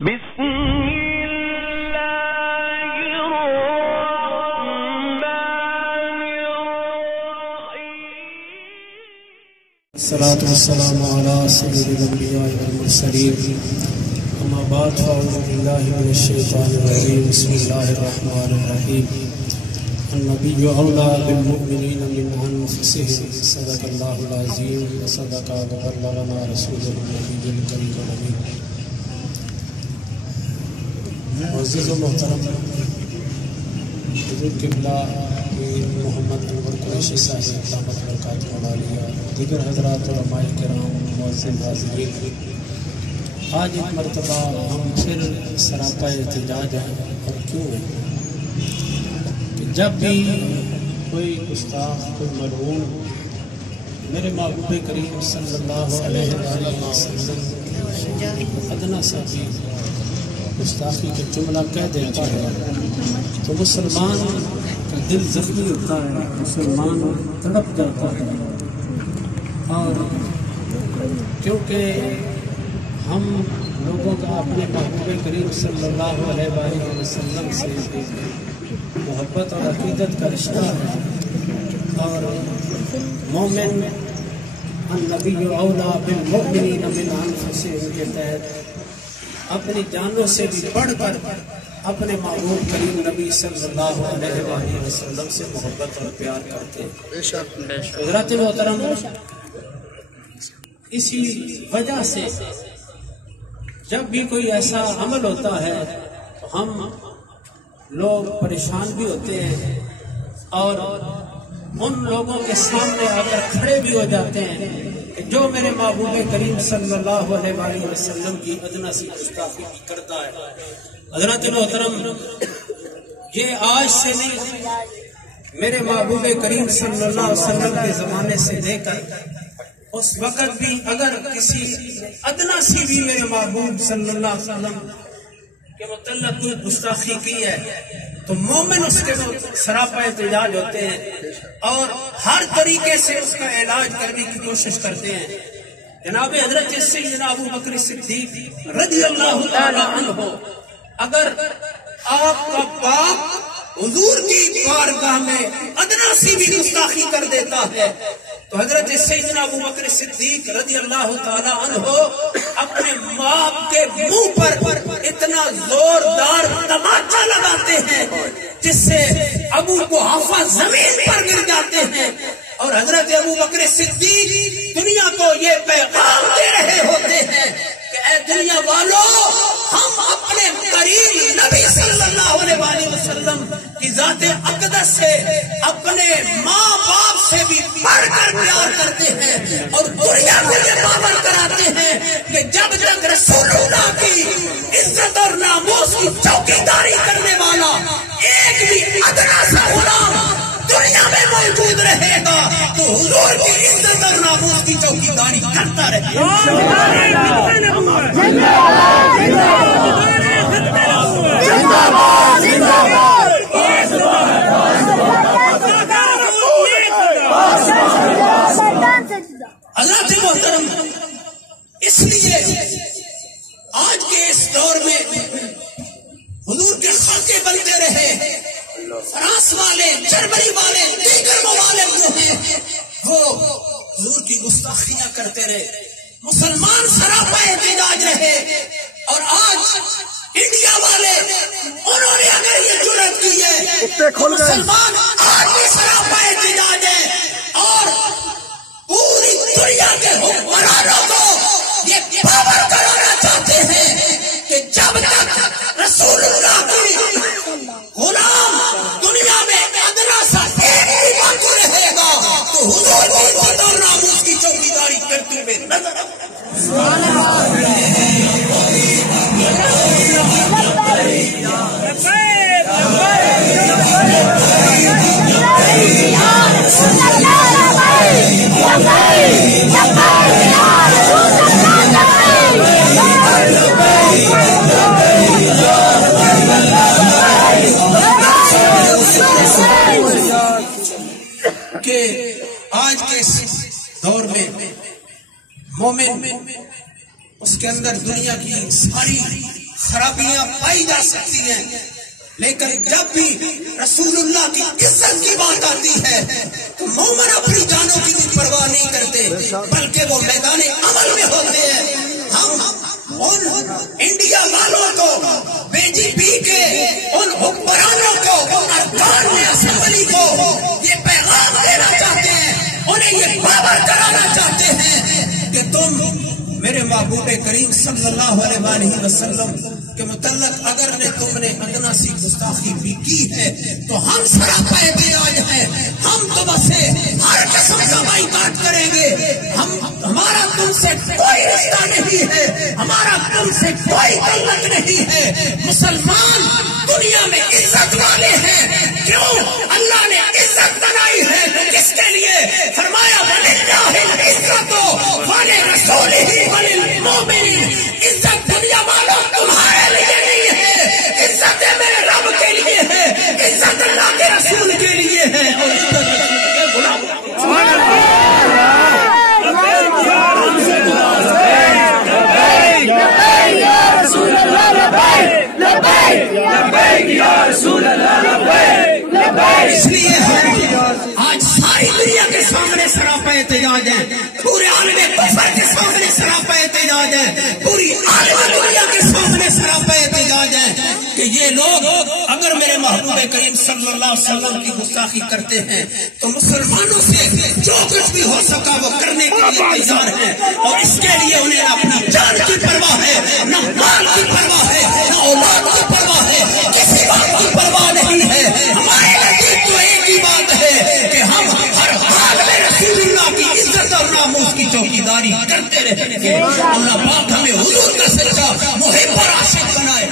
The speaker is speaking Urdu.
بسم اللہ الرحمن الرحیم الصلاة والسلام على سيد الأنبياء والمرسلين أما بعد فأعوذ بالله من الشيطان الرجيم بسم الله الرحمن الرحيم النبي أولى بالمؤمنين من أنفسهم صدق الله العظيم وصدق وبلغنا رسوله النبي الكريم الأمين. معزز و محترم حضور قبلہ محمد انور قریشی صاحب دامت برکاتہ عالیہ دیگر حضرات علماء کرام معزز حاضرین، آج ایک مرتبہ ہم پھر سراپا احتجاج ہیں. اور کیوں ہے کہ جب بھی کوئی گستاخ کوئی ملعون میرے محبوب کریم صلی اللہ علیہ وسلم ادنا سا بھی گستاخی کے جملہ کہہ دیتا ہے تو مسلمان کا دل زخمی ہوتا ہے، مسلمان تڑپ جاتا ہے. اور کیونکہ ہم لوگوں کا اپنے محبوب کریم صلی اللہ علیہ وسلم سے محبت اور عقیدت کا رشتہ ہے، اور مومن النبی اولیٰ بالمؤمنین من انفسہم کے تحت اپنی جانوں سے بھی بڑھ کر اپنے محبوب کریم نبی صلی اللہ علیہ وسلم سے محبت اور پیار کرتے ہیں. حضرات محترم، اسی وجہ سے جب بھی کوئی ایسا عمل ہوتا ہے تو ہم لوگ پریشان بھی ہوتے ہیں اور ان لوگوں کے سامنے آ کر کھڑے بھی ہو جاتے ہیں کہ جو میرے محبوب کریم صلی اللہ علیہ وسلم کی ادنا سی گستاخی کرتا ہے. حضرات محترم، یہ آج سے نہیں، میرے محبوب کریم صلی اللہ علیہ وسلم کے زمانے سے لے کر اس وقت بھی اگر کسی ادنا سی بھی میرے محبوب صلی اللہ علیہ وسلم کے متعلق کوئی گستاخی کی ہے تو مومن اس کے سراپا احتجاج ہوتے ہیں اور ہر طریقے سے اس کا علاج کرنے کی کوشش کرتے ہیں. جناب حضرت سیدنا ابو بکر صدیق رضی اللہ تعالی عنہ اگر آپ کا باپ حضور کی بارگاہ میں ادنا سی بھی گستاخی کر دیتا ہے تو حضرت سیدنا ابو بکر صدیق رضی اللہ تعالی عنہ اپنے باپ کے منہ پر اتنا زوردار تماچا لگاتے ہیں جس سے ابو قحافہ زمین پر گر جاتے ہیں. اور حضرت ابو بکر صدیق دنیا کو یہ پیغام دے رہے ہوتے ہیں کہ اے دنیا والوں، ہم اپنے قریب نبی صلی اللہ علیہ وسلم کی ذات اقدس سے اپنے ماں باپ سے بھی بڑھ کر پیار کرتے ہیں اور دنیا کو یہ باور کراتے ہیں کہ جب تک رسول اللہ کی عزت اور ناموس کی چوکیداری کرنے والا ایک بھی ادنا سا غلام دنیا میں موجود رہے گا تو حضور کی عزت اور ناموس کی چوکیداری کرتا رہے گا. حضرات محترم، اس لیے آج کے اس دور میں حضور کے خاکے بنتے رہے فرانس والے، جرمنی والے، دیگر ممالک جو ہیں وہ حضور کی گستاخیاں کرتے رہے. مسلمان سراپا احتجاج رہے اور آج انڈیا والے انہوں نے اگر یہ جرأت کی ہے مسلمان آج بھی سراپا احتجاج ہے اور پوری دنیا کے حکمرانوں کو یہ باور کرانا چاہتے ہیں کہ جب تک رسول اللہ کی غلام دنیا میں ادنا سا ایک بھی باقی رہے گا تو حضور کی عزت اور ناموس کی چوکیداری کرتے ہوئے نظر آئے. کہ آج کے دور میں مومن اس کے اندر دنیا کی ساری خرابیاں پائی جا سکتی ہیں، لیکن جب بھی رسول اللہ کی عزت کی بات آتی ہے تو مومن اپنی جانوں کی بھی پرواہ نہیں کرتے، بلکہ وہ میدان عمل میں ہوتے ہیں۔ ہم ان انڈیا والوں کو، بی جے پی کے ان حکمرانوں کو، ان ارکان اسمبلی کو یہ پیغام دینا چاہتے ہیں، انہیں یہ باور کرانا چاہتے ہیں کہ تم میرے محبوب کریم صلی اللہ علیہ وسلم کے متعلق اگر تم نے ادنا سی گستاخی بھی کی ہے تو ہم سراپا احتجاج ہیں، ہم تم سے ہر قسم کا بائیکاٹ کریں گے، ہمارا تم سے کوئی رشتہ نہیں ہے، ہمارا تم سے کوئی تعلق نہیں ہے۔ مسلمان دنیا میں عزت والے ہیں، کیوں؟ اللہ نے عزت بنائی ہے کس کے لیے؟ فرمایا وَلِلَّهِ الْعِزَّةُ وَلِرَسُولِهِ وَلِلْمُؤْمِنِينَ۔ عزت دنیا والوں تمہارے لیے نہیں ہے، عزت میرے رب کے لیے ہے، عزت اللہ کے رسول کے لیے ہے، اور عزت رسول کے غلام۔ اس لیے آج ساری دنیا کے سامنے سراپا احتجاج ہے، پورے عالم کفر کے سامنے سراپا احتجاج ہے، پوری عالم دنیا کے سامنے سراپا احتجاج ہے کہ یہ لوگ اگر میرے محبوب کریم صلی اللہ علیہ وسلم کی گستاخی کرتے ہیں تو مسلمانوں سے جو کچھ بھی ہو سکا وہ کرنے کے لیے تیار ہیں، اور اس کے لیے انہیں اپنی جان کی پرواہ ہے، نہ مال کی پرواہ ہے، نہ اولاد کی پرواہ ہے، کسی بات کی پرواہ نہیں ہے۔ ہمارے نزدیک تو ایک ہی بات ہے کہ ہم ہر حال میں رسول اللہ کی عزت اور ناموس کی چوکیداری کرتے رہیں گے۔ اللہ پاک ہمیں حضور کا سچا محب اور عاشق بنائے۔